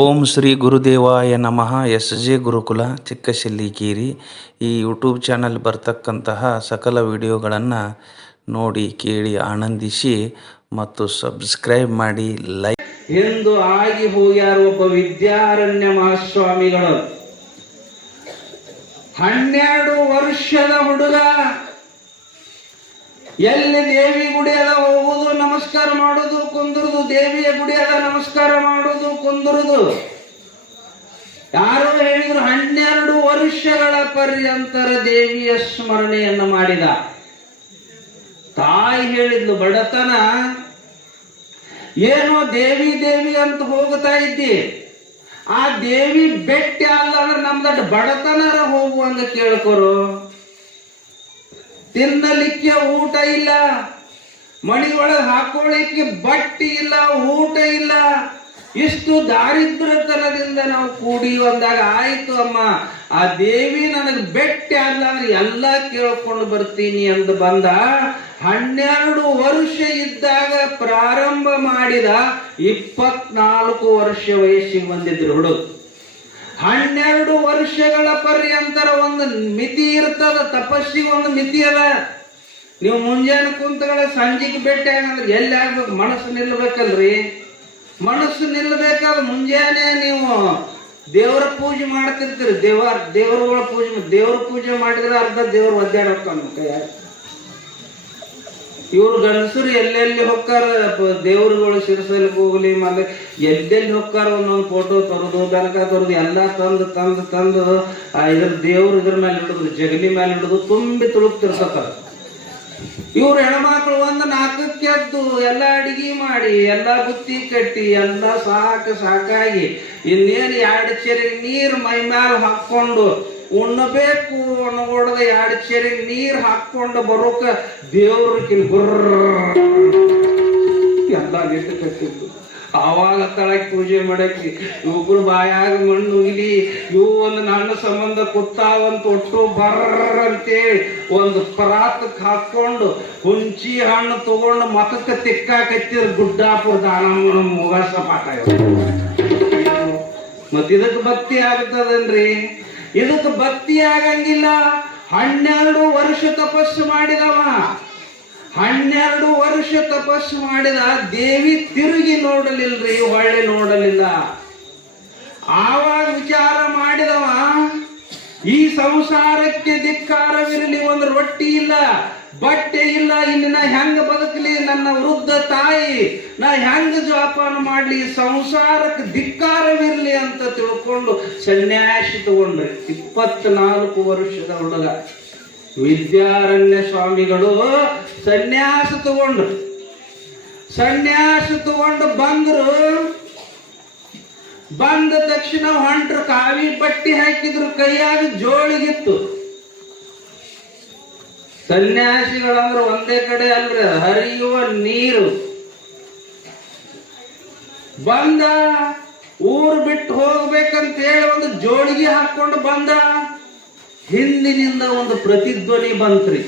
ಓಂ ಶ್ರೀ ಗುರುದೇವಾಯ ನಮಃ. S J ಗುರುಕುಲ ಚಿಕ್ಕಶಿಲ್ಲಿಕೇರಿ ಈ YouTube channel ಬರ್ತಕ್ಕಂತಹ ಸಕಲ ವಿಡಿಯೋಗಳನ್ನು ನೋಡಿ, ಕೇಳಿ, ಆನಂದಿಸಿ ಮತ್ತು ಸಬ್ಸ್ಕ್ರೈಬ್ ಮಾಡಿ, ಲೈಕ್ ಎಂದು ಆಗಿ ಹೋಗ್ಯಾರ ಒಬ್ಬ ವಿದ್ಯಾರಣ್ಯ ಮಹಾಸ್ವಾಮಿಗಳು. ಹನ್ನೆರಡು ವರ್ಷದ ಹುಡುಗ ಎಲ್ಲಿ ದೇವಿ ಗುಡಿ ಅದ ಹೋಗುದು, ನಮಸ್ಕಾರ ಮಾಡುದು, ಕುಂದುರುದು, ದೇವಿಯ ಗುಡಿ ಅದ ನಮಸ್ಕಾರ ಮಾಡುದು, ಕುಂದುರುದು. ಯಾರೋ ಹೇಳಿದ್ರು ಹನ್ನೆರಡು ವರ್ಷಗಳ ಪರ್ಯಂತರ ದೇವಿಯ ಸ್ಮರಣೆಯನ್ನು ಮಾಡಿದ. ತಾಯಿ ಹೇಳಿದ್ಲು, ಬಡತನ, ಏನೋ ದೇವಿ ದೇವಿ ಅಂತ ಹೋಗ್ತಾ ಇದ್ದಿ. ಆ ದೇವಿ ಬೆಟ್ಟ ಅಲ್ಲ ಅಂದ್ರೆ ಬಡತನರ ಹೋಗುವಂಗ ಕೇಳ್ಕೊರು. ತಿನ್ನಲಿಕ್ಕೆ ಊಟ ಇಲ್ಲ. ಮಣಿ ಒಳಗೆ ಹಾಕೊಳ್ಳಿಕ್ಕೆ ಬಟ್ಟಿ ಇಲ್ಲ, ಊಟ ಇಲ್ಲ. ಇಷ್ಟು ದಾರಿದ್ರ್ಯತನದಿಂದ ನಾವು ಕೂಡಿ ಒಂದಾಗ ಆಯಿತು ಅಮ್ಮ, ಆ ದೇವಿ ನನಗೆ ಬೆಟ್ಟಿ ಅಂದ್ರೆ ಎಲ್ಲ ಕೇಳ್ಕೊಂಡು ಬರ್ತೀನಿ ಅಂತ ಬಂದ ಹನ್ನೆರಡು ವರ್ಷ ಇದ್ದಾಗ ಪ್ರಾರಂಭ ಮಾಡಿದ ಇಪ್ಪತ್ನಾಲ್ಕು ವರ್ಷ ವಯಸ್ಸಿಗೆ ಬಂದಿದ್ರು ಹುಡುಗ ಹನ್ನೆರಡು ವರ್ಷಗಳ ಪರ್ಯಂತರ ಒಂದು ಮಿತಿ ಇರ್ತದ, ತಪಸ್ಸಿಗೆ ಒಂದು ಮಿತಿ ಅದ. ನೀವು ಮುಂಜಾನೆ ಕುಂತಗಳ ಸಂಜೆಗೆ ಭೇಟಿ ಆಗಂದ್ರೆ ಎಲ್ಲಿ ಆಗ್ಬೇಕು? ಮನಸ್ಸು ನಿಲ್ಬೇಕಲ್ರಿ ಮನಸ್ಸು ನಿಲ್ಲಬೇಕಾದ ಮುಂಜಾನೆ ನೀವು ದೇವರ ಪೂಜೆ ಮಾಡ್ತಿರ್ತೀರಿ. ದೇವರ ದೇವರುಗಳ ಪೂಜೆ ದೇವ್ರ ಪೂಜೆ ಮಾಡಿದ್ರೆ ಅರ್ಧ ದೇವ್ರು ಒದ್ದಾಡಕ್ಕ ಕೈಯಾಗ ಇವ್ರು ಗಂಡಸರು ಎಲ್ಲೆಲ್ಲಿ ಹೊಕ್ಕಾರ? ದೇವ್ರುಗಳು ಶಿರಸಲಿಗೆ ಹೋಗ್ಲಿ ಮತ್ತೆ ಎಲ್ಲೆಲ್ಲಿ ಹೊಕ್ಕಾರ? ಒಂದೊಂದು ಫೋಟೋ ತರೋದು ಬೆನಕ ತರೋದು, ಎಲ್ಲ ತಂದು ತಂದು ತಂದು ಇದ್ರ ದೇವ್ರ ಇದ್ರ ಮೇಲೆ ಹಿಡಿದು, ಜಗಲಿ ಮೇಲೆ ಹಿಡಿದು ತುಂಬಿ ತುಳುಕ್ತಿರ್ಸತ್ತ ಇವ್ರ ಹೆಣ್ಮಕ್ಳು ಒಂದು ನಾಲ್ಕಕ್ಕೆದ್ದು ಎಲ್ಲ ಅಡಿಗೆ ಮಾಡಿ, ಎಲ್ಲ ಬುತ್ತಿ ಕಟ್ಟಿ, ಎಲ್ಲ ಸಾಕು ಸಾಕಾಗಿ ಇನ್ನೇನು ಎರಡು ಚೆರಿಗೆ ನೀರು ಮೈ ಮ್ಯಾಲ ಹಾಕೊಂಡು ಉಣ್ಣಬೇಕು ಅನ್ನೋದ ಎರಡು ಚೇರಿ ನೀರ್ ಹಾಕೊಂಡು ಬರೋಕ ದೇವ್ರ ಕಿಲ್ ಎಲ್ಲ ನಿಟ್ಟು ಕಟ್ಟಿದ್ದು. ಆವಾಗ ತಳಕ್ ಪೂಜೆ ಮಾಡಕ್ಕೆ ಇವ್ರು ಬಾಯಾಗ ಮಣ್ಣು ಇಲಿ, ಇವು ಒಂದು ನನ್ನ ಸಂಬಂಧ ಕುತ್ತಾವಂತ ಒಟ್ಟು ಬರ್ರ ಅಂತೇಳಿ ಒಂದು ಪರಾತಕ್ಕೆ ಹಾಕೊಂಡು ಹುಂಚಿ ಹಣ್ಣು ತಗೊಂಡು ಮತಕ್ಕೆ ತಿಕ್ಕಾಕತ್ತಿರ ಗುಡ್ಡಾಪುರ ದಾನಮ್ಮನ ಮುಗಾಸ ಪಾಠ ಮತ್ ಇದಕ್ಕೆ ಭಕ್ತಿ ಆಗ್ತದನ್ರಿ? ಇದಕ್ಕೆ ಭಕ್ತಿ ಆಗಂಗಿಲ್ಲ. ಹನ್ನೆರಡು ವರ್ಷ ತಪಸ್ಸು ಮಾಡಿದವ. ಹನ್ನೆರಡು ವರ್ಷ ತಪಸ್ಸು ಮಾಡಿದ ದೇವಿ ತಿರುಗಿ ನೋಡಲಿಲ್ರಿ, ಹೊಳ್ಳಿ ನೋಡಲಿಲ್ಲ. ಆವಾಗ ವಿಚಾರ ಮಾಡಿದವ, ಈ ಸಂಸಾರಕ್ಕೆ ಧಿಕ್ಕಾರವಿರಲಿ, ಒಂದು ರೊಟ್ಟಿ ಇಲ್ಲ. ಬಟ್ಟೆ ಇಲ್ಲ, ಇಲ್ಲಿ ನಾ ಹೆಂಗ ಬದುಕಲಿ? ನನ್ನ ವೃದ್ಧ ತಾಯಿ, ನಾ ಹೆಂಗ ಜೋಪಾನ ಮಾಡಲಿ? ಸಂಸಾರಕ್ಕೆ ಧಿಕ್ಕಾರವಿರಲಿ ಅಂತ ತಿಳ್ಕೊಂಡು ಸನ್ಯಾಸಿ ತಗೊಂಡ್ರಿ. ಇಪ್ಪತ್ನಾಲ್ಕು ವರ್ಷದ ಹುಡುಗ. ವಿದ್ಯಾರಣ್ಯ ಸ್ವಾಮಿಗಳು ಸನ್ಯಾಸ ತಗೊಂಡ್ರು. ಸನ್ಯಾಸ ತಗೊಂಡು ಬಂದ್ರು. ಬಂದ ತಕ್ಷಣ ಹೊಂಟ್ರು, ಕಾವಿ ಪಟ್ಟಿ ಹಾಕಿದ್ರು, ಕೈಯಾಗ ಜೋಳಿಗಿತ್ತು. ಸನ್ಯಾಸಿಗಳಂದ್ರೆ ಒಂದೇ ಕಡೆ ಅಲ್ರಿ ಹರಿಯುವ ನೀರು. ಬಂದ, ಊರು ಬಿಟ್ಟು ಹೋಗ್ಬೇಕಂತ ಹೇಳಿ ಒಂದು ಜೋಳಿಗೆ ಹಾಕೊಂಡು ಬಂದ, ಹಿಂದಿನಿಂದ ಒಂದು ಪ್ರತಿಧ್ವನಿ ಬಂತ್ರಿ.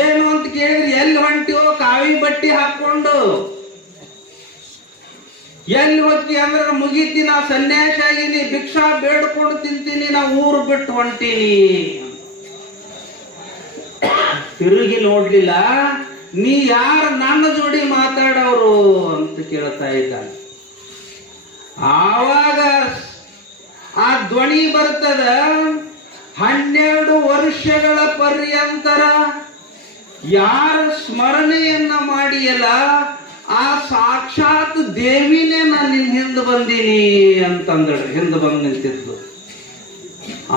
ಏನು ಅಂತ ಕೇಳಿದ್ರೆ ಎಲ್ಲಿ ಹೊಂಟಿವೋ ಕಾವಿ ಬಟ್ಟಿ ಹಾಕೊಂಡು. ಎಲ್ಲಿ ಹೊತ್ತಿ ಅಂದ್ರೆ ಮುಗೀತಿ, ನಾ ಸನ್ಯಾಸ ಆಗಿನಿ ಭಿಕ್ಷಾ ಬೇಡ್ಕೊಂಡು ತಿಂತೀನಿ, ನಾ ಊರು ಬಿಟ್ಟು ಹೊಂಟೀನಿ. ತಿರುಗಿ ನೋಡ್ಲಿಲ್ಲ. ನೀ ಯಾರು ನನ್ನ ಜೋಡಿ ಮಾತಾಡೋರು ಅಂತ ಕೇಳ್ತಾ ಇದ್ದ. ಆವಾಗ ಆ ಧ್ವನಿ ಬರ್ತದ. ಹನ್ನೆರಡು ವರ್ಷಗಳ ಪರ್ಯಂತರ ಯಾರ ಸ್ಮರಣೆಯನ್ನ ಮಾಡಿಯಲ್ಲ, ಆ ಸಾಕ್ಷಾತ್ ದೇವಿನೇ ನಾನು ನಿನ್ ಹಿಂದೆ ಬಂದೀನಿ ಅಂತಂದಳು, ಹಿಂದೆ ಬಂದು ನಿಂತಿದ್ದು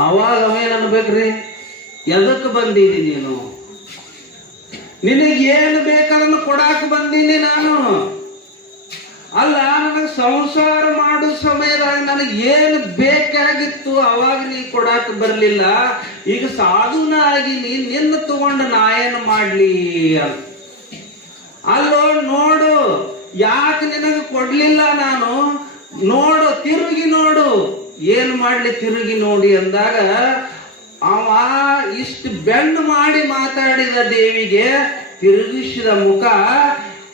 ಆವಾಗ ಅವೇನನ್ಬೇಕ್ರಿ ಎದಕ್ಕೆ ಬಂದೀನಿ ನೀನು? ನಿನಗೆ ಏನು ಬೇಕಾದನ್ನು ಕೊಡಾಕ ಬಂದೀನಿ ನಾನು? ಅಲ್ಲ, ನನಗೆ ಸಂಸಾರ ಮಾಡೋ ಸಮಯದಾಗ ನನಗೆ ಏನು ಬೇಕಾಗಿತ್ತು ಅವಾಗ ನೀ ಕೊಡಾಕ ಬರಲಿಲ್ಲ. ಈಗ ಸಾಧುನ ಆಗಿನಿ ನಿನ್ನ ತಗೊಂಡು ನಾ ಏನು ಮಾಡಲಿ ಅಲ್ಲೋ, ನೋಡು, ಯಾಕೆ ನಿನಗೆ ಕೊಡ್ಲಿಲ್ಲ ನಾನು? ನೋಡು, ತಿರುಗಿ ನೋಡು. ಏನ್ ಮಾಡ್ಲಿ ತಿರುಗಿ ನೋಡಿ ಅಂದಾಗ ಅವ ಇಷ್ಟು ಬೆಂಡ್ ಮಾಡಿ ಮಾತಾಡಿದ ದೇವಿಗೆ ತಿರುಗಿಸಿದ ಮುಖ,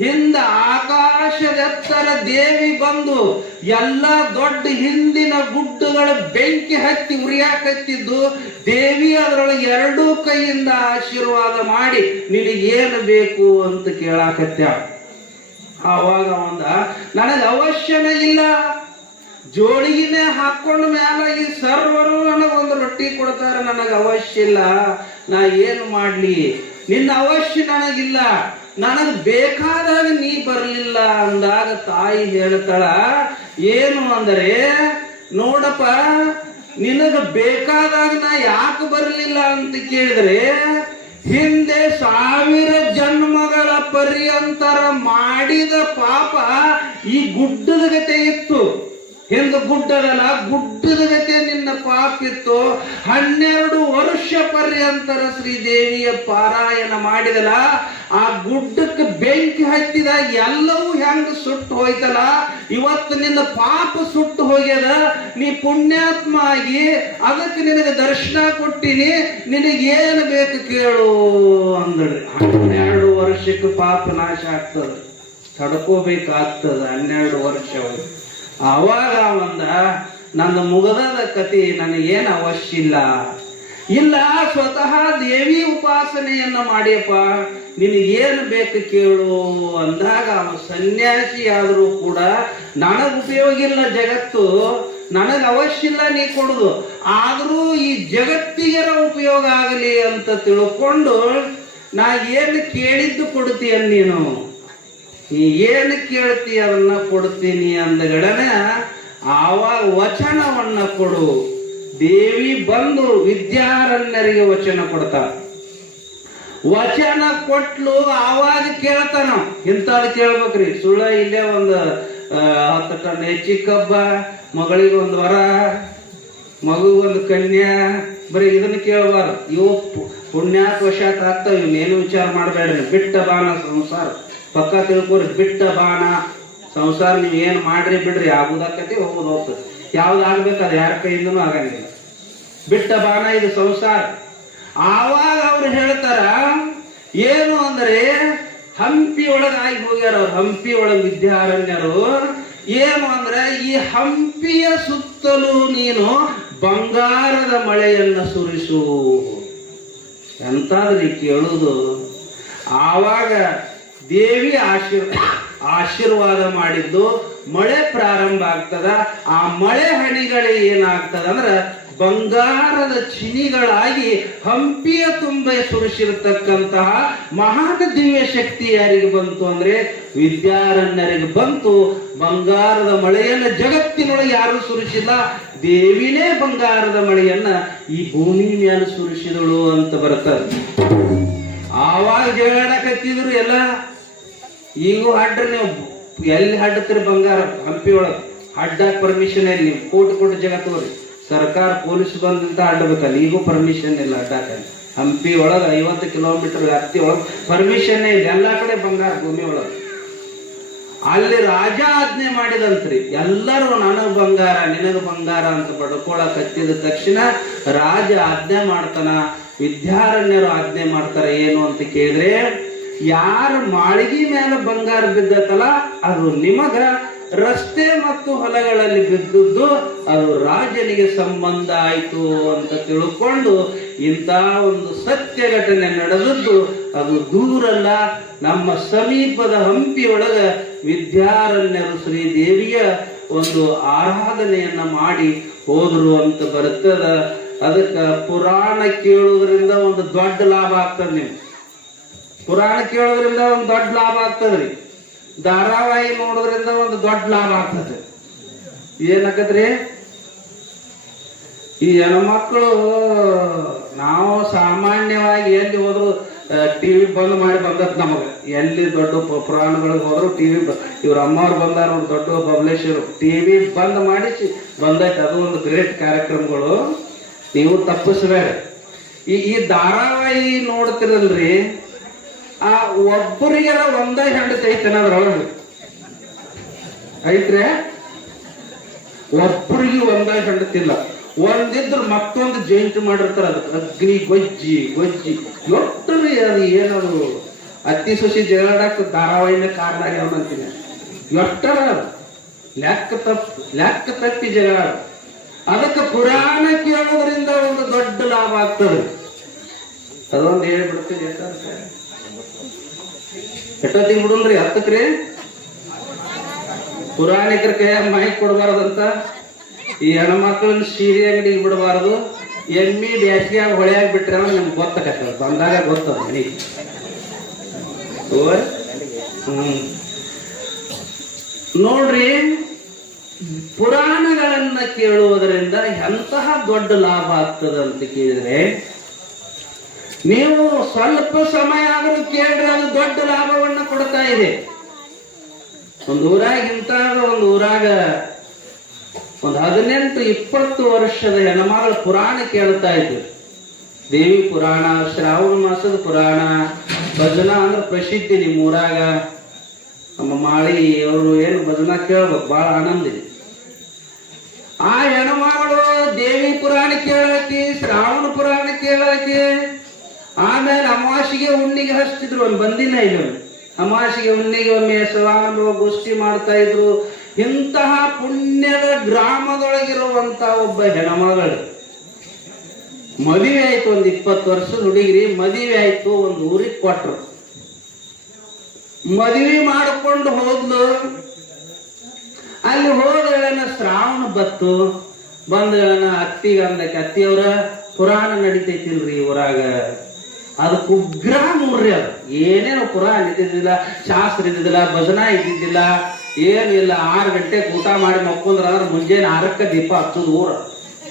ಹಿಂದ ಆಕಾಶದೆತ್ತರ ದೇವಿ ಬಂದು ಎಲ್ಲ ದೊಡ್ಡ ಹಿಂದಿನ ಗುಡ್ಡಗಳ ಬೆಂಕಿ ಹತ್ತಿ ಉರಿಯಾಕತ್ತಿದ್ದು, ದೇವಿ ಅದರೊಳಗೆ ಎರಡೂ ಕೈಯಿಂದ ಆಶೀರ್ವಾದ ಮಾಡಿ ನಿನಗೇನು ಬೇಕು ಅಂತ ಕೇಳಾಕತ್ಯ ಆವಾಗ ಒಂದ ನನಗೆ ಅವಶ್ಯನೇ ಇಲ್ಲ. ಜೋಳಿಗೆನೆ ಹಾಕೊಂಡ ಮ್ಯಾಲ ಈ ಸರ್ವರು ನನಗೊಂದು ರೊಟ್ಟಿ ಕೊಡ್ತಾರ ನನಗೆ ಅವಶ್ಯ ಇಲ್ಲ. ನಾ ಏನು ಮಾಡ್ಲಿ? ನಿನ್ನ ಅವಶ್ಯ ನನಗಿಲ್ಲ. ನನಗೆ ಬೇಕಾದಾಗ ನೀ ಬರಲಿಲ್ಲ ಅಂದಾಗ ತಾಯಿ ಹೇಳ್ತಾಳ, ಏನು ಅಂದರೆ, ನೋಡಪ್ಪ, ನಿನಗ ಬೇಕಾದಾಗ ನಾ ಯಾಕೆ ಬರಲಿಲ್ಲ ಅಂತ ಕೇಳಿದ್ರೆ, ಹಿಂದೆ ಸಾವಿರ ಜನ್ಮಗಳ ಪರ್ಯಂತರ ಮಾಡಿದ ಪಾಪ ಈ ಗುಡ್ಡದ ಗತೆ ಇತ್ತು. ಹಿಂದ ಗುಡ್ಡದಲ್ಲ ಗುಡ್ಡದ ಗತೆ ನಿನ್ನ ಪಾಪ ಇತ್ತು ಹನ್ನೆರಡು ವರ್ಷ ಪರ್ಯಂತರ ಶ್ರೀದೇವಿಯ ಪಾರಾಯಣ ಮಾಡಿದಲ್ಲ. ಆ ಗುಡ್ಡಕ್ಕೆ ಬೆಂಕಿ ಹತ್ತಿದಾಗ ಎಲ್ಲವೂ ಹೆಂಗ ಸುಟ್ಟು ಹೋಯ್ತಲ್ಲ. ಇವತ್ತು ನಿನ್ನ ಪಾಪ ಸುಟ್ಟು ಹೋಗ್ಯದ. ನೀ ಪುಣ್ಯಾತ್ಮ ಆಗಿ ಅದಕ್ಕೆ ನಿನಗೆ ದರ್ಶನ ಕೊಟ್ಟಿನಿ. ನಿನಗೇನು ಬೇಕು ಕೇಳು ಅಂದಳು ಹನ್ನೆರಡು ವರ್ಷಕ್ಕೆ ಪಾಪ ನಾಶ ಆಗ್ತದೆ. ತಡ್ಕೋಬೇಕಾಗ್ತದ ಹನ್ನೆರಡು ವರ್ಷ ಅವಾಗ ಒಂದ ನನ್ನ ಮುಗದದ ಕತಿ ನನಗೇನು ಅವಶ್ಯ ಇಲ್ಲ ಇಲ್ಲ ಸ್ವತಃ ದೇವಿ ಉಪಾಸನೆಯನ್ನ ಮಾಡಿಯಪ್ಪ, ನಿನಗೇನು ಬೇಕು ಕೇಳು ಅಂದಾಗ ಅವನು ಸನ್ಯಾಸಿಯಾದರೂ ಕೂಡ ನನಗೆ ಉಪಯೋಗ ಇಲ್ಲ ಜಗತ್ತು, ನನಗೆ ಅವಶ್ಯ ಇಲ್ಲ ನೀ ಕೊಡುದು. ಆದರೂ ಈ ಜಗತ್ತಿಗೆರ ಉಪಯೋಗ ಆಗಲಿ ಅಂತ ತಿಳ್ಕೊಂಡು ನಾ ಏನು ಕೇಳಿದ್ದು ಕೊಡ್ತೀಯ ನೀನು? ನೀ ಏನು ಕೇಳ್ತಿ ಅದನ್ನ ಕೊಡ್ತೀನಿ ಅಂದಗಡನೆ ಆವಾಗ ವಚನವನ್ನ ಕೊಡು. ದೇವಿ ಬಂದು ವಿದ್ಯಾರಣ್ಯರಿಗೆ ವಚನ ಕೊಡ್ತಾಳ. ವಚನ ಕೊಟ್ಲು ಆವಾಗ ಕೇಳ್ತಾನ ಇಂಥದ್ದು ಕೇಳ್ಬೇಕ್ರಿ. ಸುಳ್ಳ ಇಲ್ಲೇ ಒಂದು ಹತ್ತು ಟನ್ ಹೆಚ್ಚಿ ಕಬ್ಬ, ಮಗಳಿಗೆ ಒಂದು ವರ ಮಗು ಒಂದು ಕನ್ಯಾ, ಬರೀ ಇದನ್ನ ಕೇಳಬಾರ್ದು. ಇವು ಪು- ಪುಣ್ಯಾಕ ವಶಾತ್ ಆಗ್ತಾವ ಇವನ್ನೇನು ವಿಚಾರ ಮಾಡಬೇಡ್ರಿ. ಬಿಟ್ಟ ಬಾನ ಸಂಸಾರ. ಪಕ್ಕ ತಿಳ್ಕೊರಿ, ಬಿಟ್ಟ ಬಾಣ. ಸಂಸಾರ ನೀವು ಏನು ಮಾಡ್ರಿ ಬಿಡ್ರಿ ಆಗುದಾಕತಿ ಹೋಗುದು ಹೋಗ್ತದೆ. ಯಾವ್ದು ಆಗ್ಬೇಕು ಅದು ಯಾರ ಕೈಯಿಂದನು ಆಗಂಗಿಲ್ಲ. ಬಿಟ್ಟ ಬಾಣ ಇದು ಸಂಸಾರ. ಆವಾಗ ಅವ್ರು ಹೇಳ್ತಾರ, ಏನು ಅಂದ್ರೆ, ಹಂಪಿ ಒಳಗ ಆಗಿ ಹೋಗ್ಯಾರ ಅವ್ರು, ಹಂಪಿ ಒಳಗ ವಿದ್ಯಾರಣ್ಯರು. ಏನು ಅಂದ್ರೆ, ಈ ಹಂಪಿಯ ಸುತ್ತಲೂ ನೀನು ಬಂಗಾರದ ಮಳೆಯನ್ನ ಸುರಿಸು. ಎಂತಾದ್ರಿ ಕೇಳುದು. ಆವಾಗ ದೇವಿ ಆಶೀರ್ ಆಶೀರ್ವಾದ ಮಾಡಿದ್ದು ಮಳೆ ಪ್ರಾರಂಭ ಆಗ್ತದ. ಆ ಮಳೆ ಹನಿಗಳು ಏನಾಗ್ತದ ಅಂದ್ರ ಬಂಗಾರದ ಚಿನಿಗಳಾಗಿ ಹಂಪಿಯ ತುಂಬೆ ಸುರಿಸಿರ್ತಕ್ಕಂತಹ ಮಹಾನ್ ದಿವ್ಯ ಶಕ್ತಿ ಯಾರಿಗೆ ಬಂತು ಅಂದ್ರೆ ವಿದ್ಯಾರಣ್ಯರಿಗೆ ಬಂತು. ಬಂಗಾರದ ಮಳೆಯನ್ನ ಜಗತ್ತಿನೊಳಗೆ ಯಾರು ಸುರಿಸಿಲ್ಲ? ದೇವಿನೇ ಬಂಗಾರದ ಮಳೆಯನ್ನ ಈ ಭೂಮಿ ಮೇಲೆ ಸುರಿಸಿದಳು ಅಂತ ಬರ್ತದೆ. ಆವಾಗ ಜಗಳಾಡಕತ್ತಿದ್ರು ಎಲ್ಲ ಈಗೂ ಅಡ್ರಿ ನೀವು. ಎಲ್ಲಿ ಅಡ್ತೀರಿ ಬಂಗಾರ? ಹಂಪಿ ಒಳಗೆ. ಅಡ್ಡಕ್ಕೆ ಪರ್ಮಿಷನ್ ಇಲ್ಲ. ನೀವು ಕೋಟಿ ಕೋಟಿ ಜಾಗ ತಗೋರಿ. ಸರ್ಕಾರ, ಪೊಲೀಸ್ ಬಂದಂತ ಅಡ್ಬೇಕಲ್ಲ ಈಗೂ ಪರ್ಮಿಷನ್ ಇಲ್ಲ ಅಡ್ಡಾಕ ಹಂಪಿ ಒಳಗೆ ಐವತ್ತು ಕಿಲೋಮೀಟರ್ ವ್ಯಾಪ್ತಿ ಒಳಗೆ ಪರ್ಮಿಷನ್ ಇಲ್ಲ. ಎಲ್ಲ ಕಡೆ ಬಂಗಾರ ಭೂಮಿ ಒಳಗೆ. ಅಲ್ಲಿ ರಾಜ ಆಜ್ಞೆ ಮಾಡಿದಂತ್ರಿ. ಎಲ್ಲರೂ ನನಗ್ ಬಂಗಾರ, ನಿನಗ ಬಂಗಾರ ಅಂತ ಬಡ್ಕೊಳಕ್ ಹತ್ತಿದ ತಕ್ಷಣ ರಾಜ ಆಜ್ಞೆ ಮಾಡ್ತಾನ. ವಿದ್ಯಾರಣ್ಯರು ಆಜ್ಞೆ ಮಾಡ್ತಾರ ಏನು ಅಂತ ಕೇಳಿದ್ರೆ ಯಾರ ಮಾಳಿಗೆ ಮೇಲೆ ಬಂಗಾರ ಬಿದ್ದತಲ್ಲ, ಅದು ನಿಮಗ ರಸ್ತೆ ಮತ್ತು ಹೊಲಗಳಲ್ಲಿ ಬಿದ್ದದ್ದು, ಅದು ರಾಜನಿಗೆ ಸಂಬಂಧ ಆಯಿತು ಅಂತ ತಿಳ್ಕೊಂಡು ಇಂಥ ಒಂದು ಸತ್ಯ ಘಟನೆ ನಡೆದದ್ದು, ಅದು ದೂರಲ್ಲ, ನಮ್ಮ ಸಮೀಪದ ಹಂಪಿಯೊಳಗ ವಿದ್ಯಾರಣ್ಯರು ಶ್ರೀದೇವಿಯ ಒಂದು ಆರಾಧನೆಯನ್ನ ಮಾಡಿ ಹೋದ್ರು ಅಂತ ಬರ್ತದ ಅದಕ್ಕೆ ಪುರಾಣ ಕೇಳುವುದರಿಂದ ಒಂದು ದೊಡ್ಡ ಲಾಭ ಆಗ್ತದೆ ನೀವು ಪುರಾಣ ಕೇಳೋದ್ರಿಂದ ಒಂದು ದೊಡ್ಡ ಲಾಭ ಆಗ್ತದ್ರಿ. ಧಾರಾವಾಹಿ ನೋಡೋದ್ರಿಂದ ಒಂದು ದೊಡ್ಡ ಲಾಭ ಆಗ್ತದೆ. ಏನಾಗತ್ರಿ ಈ ಹೆಣ್ಮಕ್ಳು ನಾವು ಸಾಮಾನ್ಯವಾಗಿ ಎಲ್ಲಿ ಹೋದ್ರು ಟಿವಿ ಬಂದ್ ಮಾಡಿ ಬಂದತ್ ನಮಗ. ಎಲ್ಲಿ ದೊಡ್ಡ ಪುರಾಣಗಳಿಗೆ ಹೋದ್ರು ಟಿವಿ ಇವ್ರ ಅಮ್ಮವ್ರು ಬಂದಾರ ಅವ್ರು ದೊಡ್ಡ ಪಬ್ಲಿಷರು ಟಿವಿ ಬಂದ್ ಮಾಡಿಸಿ ಬಂದೈತೆ. ಅದು ಒಂದು ಗ್ರೇಟ್ ಕಾರ್ಯಕ್ರಮಗಳು. ನೀವು ತಪ್ಪಿಸ್ಬೇಡ. ಈ ಈ ಧಾರಾವಾಹಿ ನೋಡ್ತಿರಲ್ರಿ ಆ ಒಬ್ಬರಿಗೆಲ್ಲ ಒಂದೇ ಹೆಂಡತಿ ಐತೆ ಅದ್ರೊಳಗೆ. ಐತ್ರೆ? ಒಬ್ಬರಿಗೆ ಒಂದೇ ಹೆಂಡತಿಲ್ಲ ಒಂದಿದ್ರ ಮತ್ತೊಂದು ಜೈಂಟ್ ಮಾಡಿರ್ತಾರ ಅದಕ್ಕೆ. ಅಗ್ನಿ, ಗೊಜ್ಜಿ ಗೊಜ್ಜಿ. ಒಟ್ಟರಿ ಅದು ಏನದು ಅತಿ ಸೊಸಿ ಜಗಳಾಡಕ್ ಧಾರಾವಾಹಿನ ಕಾರಣ ಅಂತೀನಿ. ಎಷ್ಟರ ಲೆಕ್ಕ ತಪ್ಪು ಲೆಕ್ಕ ತಪ್ಪಿ ಜಗಳ ಅದಕ್ಕೆ ಪುರಾಣ ಕೇಳೋದ್ರಿಂದ ಒಂದು ದೊಡ್ಡ ಲಾಭ ಆಗ್ತದೆ. ಅದೊಂದು ಹೇಳ್ಬಿಡ್ತೀನಿ ಎಷ್ಟೊತ್ತಿಗೆ ಬಿಡುನ್ರಿ ಹತ್ತಕ್ರಿ ಪುರಾಣಿಕರ ಕೈ ಮೈಕ್ ಕೊಡಬಾರ್ದಂತ ಈ ಹೆಣ್ಮಕ್ಳನ್ನ ಸೀರೆ ಅಂಗಡಿಗೆ ಬಿಡಬಾರದು. ಎಮ್ಮಿ ಬ್ಯಾಸಿಗ್ಯಾಗ ಹೊಳೆಯಾಗ ಬಿಟ್ರೆ ನಿಮ್ಗೆ ಗೊತ್ತಾಗತ್ತೆ ಬಂದಾಗ ಗೊತ್ತದ ಮನಿ? ಹ್ಮ್. ನೋಡ್ರಿ, ಪುರಾಣಗಳನ್ನ ಕೇಳುವುದರಿಂದ ಎಂತಹ ದೊಡ್ಡ ಲಾಭ ಆಗ್ತದ ಅಂತ ಕೇಳಿದ್ರೆ ನೀವು ಸ್ವಲ್ಪ ಸಮಯ ಆದರೂ ಕೇಳ್ರಿ, ಅದು ದೊಡ್ಡ ಲಾಭವನ್ನು ಕೊಡ್ತಾ ಇದೆ. ಒಂದು ಊರಾಗ ಒಂದು ಊರಾಗ ಒಂದು ಹದಿನೆಂಟು, ಇಪ್ಪತ್ತು ವರ್ಷದ ಹೆಣ್ಮಗಳ ಪುರಾಣ ಕೇಳ್ತಾ ಇದ್ರು. ದೇವಿ ಪುರಾಣ, ಶ್ರಾವಣ ಮಾಸದ ಪುರಾಣ, ಭಜನಾ ಅಂದ್ರೆ ಪ್ರಸಿದ್ಧಿ ನಿಮ್ಮ ಊರಾಗ. ನಮ್ಮ ಮಾಳಿ ಅವರು ಏನು ಭಜನಾ ಕೇಳ್ಬೇಕು ಬಹಳ ಆನಂದ ಇದೆ. ಆ ಹೆಣ್ಮಗಳು ದೇವಿ ಪುರಾಣ ಕೇಳಕ್ಕೆ, ಶ್ರಾವಣ ಪುರಾಣ ಕೇಳಕ್ಕೆ ಆಮೇಲೆ ಅಮಾವಾಸಿಗೆ ಉಣ್ಣಿಗೆ ಹಚ್ತಿದ್ರು ಒಂದು ಬಂದಿಲ್ಲ ಇನ್ನು. ಅಮಾವಾಸಿಗೆ ಹುಣ್ಣಿಗೆ ಒಮ್ಮೆ ಸವಾಲು ಗೋಷ್ಠಿ ಮಾಡ್ತಾ ಇದ್ರು. ಇಂತಹ ಪುಣ್ಯದ ಗ್ರಾಮದೊಳಗಿರುವಂತ ಒಬ್ಬ ಹೆಣಮಗಳು. ಮದುವೆ ಆಯ್ತು, ಒಂದು ಇಪ್ಪತ್ತು ವರ್ಷದ ಹುಡುಗಿರಿ, ಮದುವೆ ಆಯ್ತು, ಒಂದು ಊರಿಗೆ ಕೊಟ್ರು. ಮದುವೆ ಮಾಡಿಕೊಂಡು ಹೋದ್ಲು. ಅಲ್ಲಿ ಹೋದಗಳನ್ನ ಶ್ರಾವಣ ಬತ್ತು ಬಂದಗಳನ್ನ ಅತ್ತಿಗೆ ಅಂದಕ್ಕೆ ಅತ್ತಿಯವರ ಪುರಾಣ ನಡಿತೈತಿಲ್ರಿ ಊರಾಗ. ಅದು ಉಗ್ರ ನೋಡ್ರಿ ಅದು. ಏನೇನು ಕುರಾನ್ ಇದ್ದಿದ್ದಿಲ್ಲ ಶಾಸ್ತ್ರ ಇದ್ದಿದ್ದಿಲ್ಲ ಭಜನಾ ಇದ್ದಿದ್ದಿಲ್ಲ ಏನಿಲ್ಲ ಇಲ್ಲ. ಆರು ಗಂಟೆಗೆ ಊಟ ಮಾಡಿ ಮಕ್ಕೊಂದ್ರ ಅಂದ್ರೆ ಮುಂಜಾನೆ ಆರಕ್ಕೆ ದೀಪ ಹಚ್ಚೋದು ಊರ.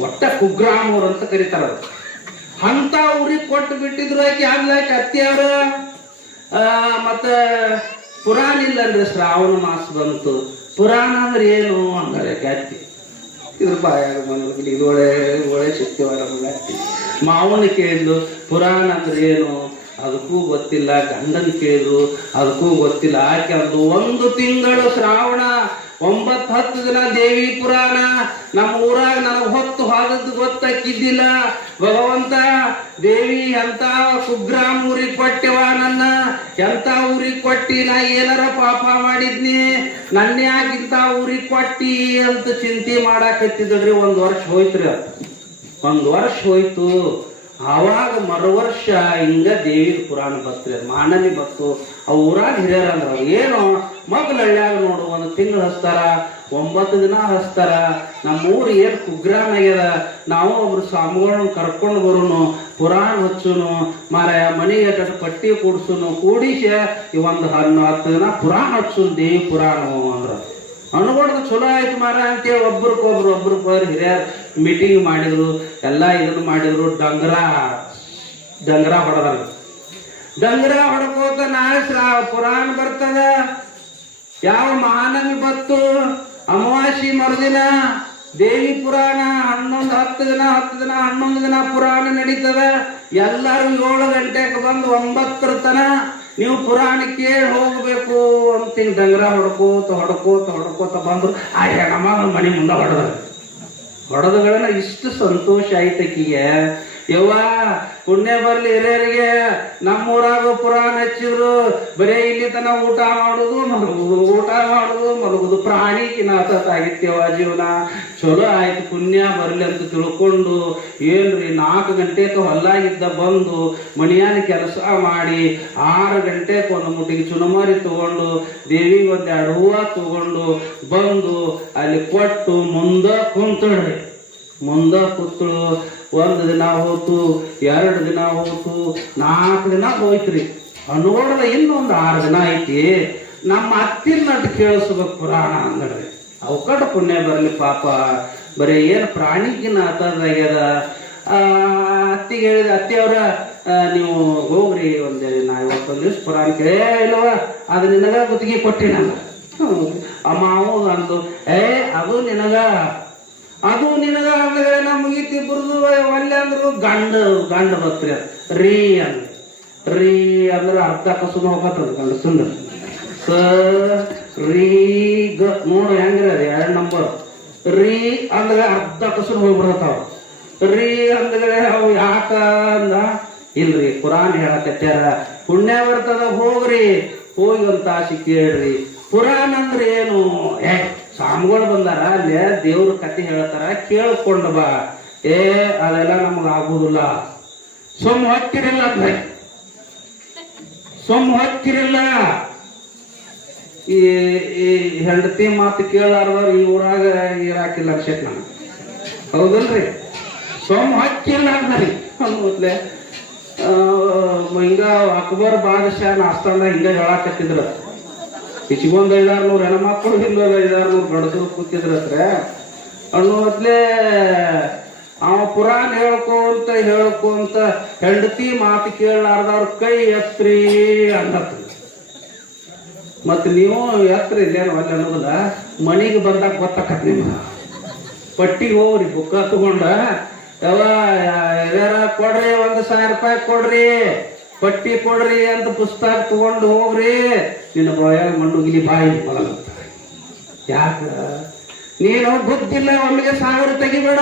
ಒಟ್ಟ ಕುಗ್ರಾಮ ಮೂರ್ ಅಂತ ಕರೀತಾರ ಅಂತ ಊರಿಗೆ ಕೊಟ್ಟು ಬಿಟ್ಟಿದ್ರು ಆಕೆ ಆಗ್ಲಾಕೆ ಅತ್ತಿಯವ್ರ ಆ, ಮತ್ತ ಪುರಾಣ ಅಂದ್ರೆ ಶ್ರಾವಣ ಮಾಸ ಬಂತು. ಪುರಾಣ ಅಂದ್ರೆ ಏನು? ಅಂದ್ರೆ ಅತ್ತಿ ಇದ್ರ ಬಾಯಾಗ ಬಂದ್ರು ಇದು ಒಳ್ಳೆ ಒಳ್ಳೆ ಶಕ್ತಿ ಅತ್ತಿ ಮಾವನ ಕೇಳಿದ್ಲು, ಪುರಾಣ ಅಂದ್ರೆ ಏನು? ಅದಕ್ಕೂ ಗೊತ್ತಿಲ್ಲ, ಗಂಡನ್ ಕೇಳಿದ್ರು, ಅದಕ್ಕೂ ಗೊತ್ತಿಲ್ಲ. ಆಕೆ ಅದು, ಒಂದು ತಿಂಗಳು ಶ್ರಾವಣ ಒಂಬತ್ತು ಹತ್ತು ದಿನ ದೇವಿ ಪುರಾಣ. ನಮ್ಮ ಊರಾಗ ನನಗೆ ಹೊತ್ತು ಹೋದದ್ದು ಗೊತ್ತಾಕಿದ್ದಿಲ್ಲ. ಭಗವಂತ, ದೇವಿ, ಎಂತ ಸುಗ್ರಾಮ್ ಊರಿಗೆ ಕೊಟ್ಟೆವ ನನ್ನ. ಎಂತ ಊರಿಗೆ ಕೊಟ್ಟಿ ನಾ ಏನಾರ ಪಾಪ ಮಾಡಿದ್ನಿ. ನನ್ನ ಆಗಿಂತ ಊರಿಗೆ ಕೊಟ್ಟಿ ಅಂತ ಚಿಂತೆ ಮಾಡಾಕತ್ತಿದ್ರಿ. ಒಂದ್ ವರ್ಷ ಹೋಯ್ತ್ರಿ. ಒಂದ್ ವರ್ಷ ಹೋಯ್ತು. ಆವಾಗ ಮರುವರ್ಷ ಹಿಂಗ ದೇವಿದ ಪುರಾಣ ಬರ್ತದೆ. ಮಾನವಿ ಬತ್ತು ಆ ಊರಾಗ ಹಿರಿಯರ ಅಂದ್ರೆ ಏನೋ ಏನು? ಮಗ್ಲ ಹಳ್ಳ್ಯಾಗ ನೋಡು, ಒಂದು ತಿಂಗಳು ಹಚ್ತಾರ, ಒಂಬತ್ತು ದಿನ ಹಚ್ತಾರ. ನಮ್ಮ ಊರು ಏನ್ ಕುಗ್ರಾನ್ ಆಗ್ಯದ? ನಾವು ಒಬ್ರು ಸ್ವಾಮಿಗಳನ್ನ ಕರ್ಕೊಂಡು ಬರೋನು, ಪುರಾಣ ಹಚ್ಚುನು, ಮಾರಾಯ ಮನೆಗೆ ಪಟ್ಟಿ ಕೂಡ್ಸುನು, ಕೂಡಿಸಿ ಈ ಒಂದು ಹಣ್ಣು ಹತ್ತು ದಿನ ಪುರಾಣ ಹಚ್ಚುನು ದೇವಿ ಪುರಾಣ ಅಂದ್ರ. ಅನುಗೊಂಡು ಚಲೋ ಆಯ್ತು ಮಾರ ಅಂತೇಳಿ ಒಬ್ರಿಗೊಬ್ರು ಒಬ್ರಿಗೊಬ್ರು ಹಿರಿಯರ್. ಮೀಟಿಂಗ್ ಮಾಡಿದ್ರು, ಎಲ್ಲ ಇದನ್ನು ಮಾಡಿದ್ರು, ಡಂಗ್ರ ಡಂಗ್ರ ಹೊಡೆದ್ರ. ಡಂಗರ ಹೊಡ್ಕೋತ ನಾಳೆ ಪುರಾಣ ಬರ್ತದ. ಯಾವ ಮಹಾನವಿ ಬತ್ತು ಅಮಾವಾಸಿ ಮರುದಿನ, ದೇವಿ ಪುರಾಣ, ಹನ್ನೊಂದು, ಹತ್ತು ದಿನ ಹತ್ತು ದಿನ, ಹನ್ನೊಂದು ದಿನ ಪುರಾಣ ನಡೀತದ. ಎಲ್ಲರೂ ಏಳು ಗಂಟೆಗೆ ಬಂದು ಒಂಬತ್ತರ ತನ ನೀವು ಪುರಾಣ ಕೇಳಿ ಹೋಗ್ಬೇಕು ಅಂತ ಹಿಂಗ್ ಡಂಗ್ರ ಹೊಡ್ಕೋತ ಹೊಡ್ಕೋತ ಹೊಡ್ಕೋತ ಬಂದ್ರು. ಆ ಹೆಣ್ಮಗಳ ಮನೆ ಮುಂದೆ ಹೊಡೆದ ಹೊಡೆದಗಳನ್ನ ಇಷ್ಟು ಸಂತೋಷ ಆಯ್ತಕ್ಕಿಗೆ ಯವ್ವ ಪುಣ್ಯ ಬರ್ಲಿ ಹಿರಿಯರಿಗೆ. ನಮ್ಮೂರಾಗ ಪುರಾಣ ಹಚ್ಚಿದ್ರು, ಬರೇ ಇಲ್ಲಿ ತನ ಊಟ ಮಾಡುದು ಮಲಗುದು, ಊಟ ಮಾಡುದು ಮಲಗುದು. ಪ್ರಾಣಿಕಿನ ಆಗಿತ್ಯವ ಜೀವನ. ಚಲೋ ಆಯ್ತು ಪುಣ್ಯ ಬರ್ಲಿ ಅಂತ ತಿಳ್ಕೊಂಡು ಏನ್ರಿ, ನಾಲ್ಕು ಗಂಟೆಗೆ ಹೊಲ್ಲಾಗಿದ್ದ ಬಂದು ಮಣಿಯಾನ ಕೆಲಸ ಮಾಡಿ ಆರು ಗಂಟೆಗೆ ಒಂದು ಮುಟ್ಟಿಗೆ ಚುನಮರಿ ತಗೊಂಡು, ದೇವಿಗೆ ಒಂದ್ ಎರಡು ಹೂವ ತಗೊಂಡು ಬಂದು ಅಲ್ಲಿ ಕೊಟ್ಟು ಮುಂದ ಕುಂತಳ್ರಿ. ಮುಂದ ಕೂತಳು. ಒಂದು ದಿನ ಹೋತು, ಎರಡು ದಿನ ಹೋತು, ನಾಲ್ಕು ದಿನ ಹೋಯ್ತ್ರಿ. ನೋಡಿದ ಇನ್ನೊಂದು ಆರು ದಿನ ಐತಿ. ನಮ್ಮ ಅತ್ತಿನ ನಟ್ ಕೇಳಿಸ್ಬೇಕು ಪುರಾಣ ಅಂದ್ರಿ. ಅವಕಟ ಪುಣ್ಯ ಬರಲಿ ಪಾಪ. ಬರೀ ಏನು ಪ್ರಾಣಿಗಿನ ಆತದಾಗ್ಯದ ಅತ್ತಿಗೆ ಹೇಳಿದ ಅತ್ತಿಯವ್ರ ನೀವು ಹೋಗ್ರಿ ಒಂದು ನಾ ಇವತ್ತೊಂದು ದಿವ್ಸ ಪುರಾಣ ಕೇಳೇ ಇಲ್ಲವ ಅದು ನಿನಗ ಗುತ್ತಿಗೆ ಕೊಟ್ಟಿ ನಾನು ಅಮ್ಮ, ಅವು ಅಂದು, ಏ, ಅದು ನಿನಗ ಅದು ನಿನಗ ಅಂದ್ರೆ ನಮಗೀತಿ ಬುರ್ದು ಒಲ್ಲೆ ಅಂದ್ರು ಗಂಡ ಗಂಡ ಬತ್ರಿ. ರೀ ಅಂದ್ ರೀ ಅಂದ್ರೆ ಅರ್ಧ ಕಸುನ ಹೋಗತ್ತದ ಗಂಡ ಸುಂದ್ರ. ಸ, ರೀ, ಗ, ನೋಡು ಹೆಂಗ್ರಿ ಅದು ಎರಡು ನಂಬರ್ ರೀ ಅಂದ್ರೆ ಅರ್ಧ ಕಸುನ ಹೋಗ್ಬಿಡತಾವ ರೀ ಅಂದ್ರೆ ಅವು ಯಾಕ ಅಂದ, ಇಲ್ರಿ ಕುರಾನ್ ಹೇಳಕತ್ಯಾರ. ಪುಣ್ಯ ಬರ್ತದ ಹೋಗ್ರಿ, ಹೋಗಿ ಒಂದು ತಾಸಿ ಕೇಳ್ರಿ. ಪುರಾಣ ಅಂದ್ರೆ ಏನು? ಸ್ವಾಮಿಗಳು ಬಂದಾರ, ಅಲ್ಲಿ ದೇವ್ರ ಕತೆ ಹೇಳ್ತಾರ, ಕೇಳ್ಕೊಂಡ ಬಾ. ಏ ಅದೆಲ್ಲ ನಮಗ ಆಗುದಿಲ್ಲ. ಸುಮ್ ಹೊಕ್ಕಿರಿಲ್ಲ ಅಂದ್ರೆ ಸುಮ್ ಹೊಕ್ಕಿರಿಲ್ಲ ಈ ಈ ಹೆಂಡತಿ ಮಾತು ಕೇಳಾರ್ದವ್ರು ಈ ಊರಾಗ ಇರಾಕಿಲ್ಲ ಅನ್ಸಕ್ ನಾನು. ಹೌದಲ್ರಿ? ಸೋಮ ಹಕ್ಕಿಲ್ಲ ಅಂದ್ರಿ ಅಂದ್ಮತ್ಲೆ ಹಿಂಗ ಅಕ್ಬರ್ ಬಾದಶಾ ನಾಸ್ತಾನ ಹಿಂಗ ಹೇಳಾಕತ್ತಿದ್ರ. ಇಚ್ಗೊಂದ್ ಐದಾರು ನೂರು ಹೆಣ್ಮಕ್ಳು ಹಿಂದೊಂದು ಐದಾರು ನೂರು ಗಂಡಸರು ಕೂತಿದ್ರ ಹತ್ರ. ಮೊದ್ಲೇ, ಅವ ಪುರಾಣ ಹೇಳ್ಕೊಂತ ಹೇಳ್ಕೊಂತ ಹೆಂಡತಿ ಮಾತು ಕೇಳಲಾರ್ದವ್ರ ಕೈ ಎತ್ರಿ ಅಂದತ್ರಿ ಮತ್ ನೀವು ಎತ್ರ ಇಲ್ಲೇನು ಅಲ್ಲಿ ಅನ್ನೋದಿಲ್ಲ ಮನೆಗೆ ಬಂದಾಗ ಗೊತ್ತಾಕತ್ ನಿಮ್ಮ ಪಟ್ಟಿಗೆ ಹೋಗ್ರಿ, ಬುಕ್ಕ ತಗೊಂಡ ಯಾವ ಕೊಡ್ರಿ? ಒಂದು ಸಾವಿರ ರೂಪಾಯಿ ಕೊಡ್ರಿ. ಪಟ್ಟಿ ಕೊಡ್ರಿ ಅಂತ ಪುಸ್ತಕ ತಗೊಂಡು ಹೋಗ್ರಿ. ನಿನ್ನ ಬಾಯಾಗ ಮಣ್ಣುಗಿಲಿ ಬಾಯಿ ಮೊದಲ ಯಾಕ? ನೀನು ಗೊತ್ತಿಲ್ಲ, ಒಮ್ಮೆಗೆ ಸಾವಿರ ತೆಗಿಬೇಡ.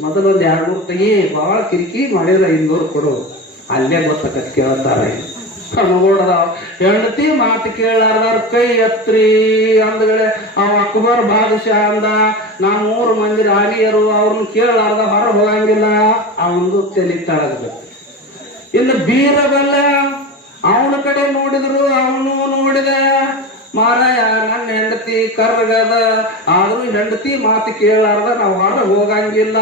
ಮೊದಲೊಂದು ಎರಡು ಮೂರು ತೆಗಿ, ಭಾಳ ಕಿರಿಕಿ ಮಾಡಿದ್ರೆ ಐನೂರು ಕೊಡು. ಅಲ್ಲೇ ಗೊತ್ತಕತ್ ಕೇಳ್ತಾರೆ. ಕಮಗೋಡದ ಹೆಂಡತಿ ಮಾತು ಕೇಳಾರ್ದಾರ ಕೈ ಎತ್ರಿ ಅಂದಗಡೆ ಅವ ಅಕ್ಬರ್ ಬಾದಶಾ ಅಂದ ನಾ ಮೂರು ಮಂದಿ ರಾಣಿಯರು ಅವ್ರನ್ನ ಕೇಳಾರ್ದ ಹೊರ ಹೋಗಂಗಿಲ್ಲ. ಅವನದು ತಲೆ ತಳಗಬೇಕು. ಇನ್ನು ಬೀರಬಲ್ಲ. ಅವನ ಕಡೆ ನೋಡಿದ್ರು, ಅವನು ನೋಡಿದ. ಮಾರಾಯ, ನನ್ನ ಹೆಂಡತಿ ಕರ್ಗದ ಆದ್ರೂ ಹೆಂಡತಿ ಮಾತು ಕೇಳಾರ್ದ ನಾವು ಹೊರ ಹೋಗಂಗಿಲ್ಲ.